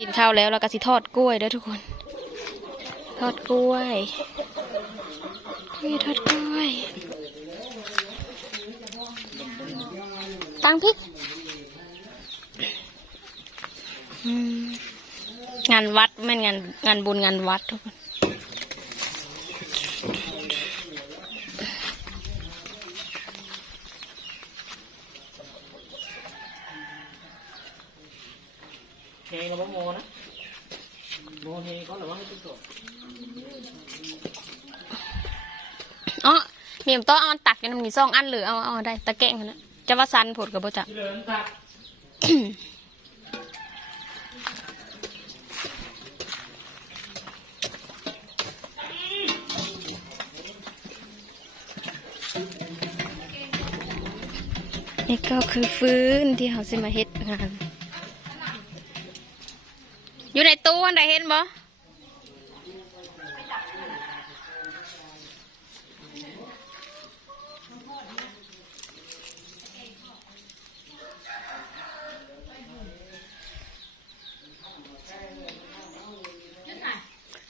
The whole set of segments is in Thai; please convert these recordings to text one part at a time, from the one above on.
กินข้าวแล้วเราก็สิทอดกล้วยด้วยทุกคน ทอดกล้วยกล้วยทอดกล้วย ตังพริกงานวัดแม่งานงานบุญงานวัดทุกคน เฮกับโมนะโมเฮก็หรือว่าให้ตุ๊กตอ๋อเมียมโต้องเอาอันตักกันมีซองอันหรือเอาเอาได้ตะแกรงกันนะจะว่าซันผดกับบ่จักที่เหลือตักนี่ก็คือฟื้นที่เขาสิมาเฮ็ดงาน อยู่ในตู้อันใดเห็นบ่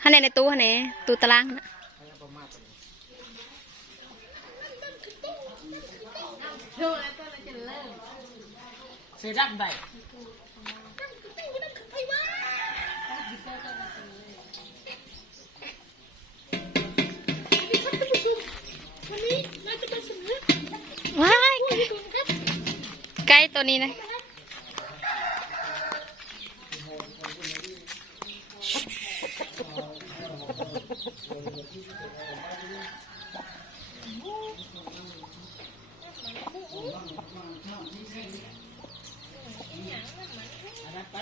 ฮันไหนในตู้ฮันไหนตู้ตารางนะเสียดับได้ ไก่ตัวนี้นะไป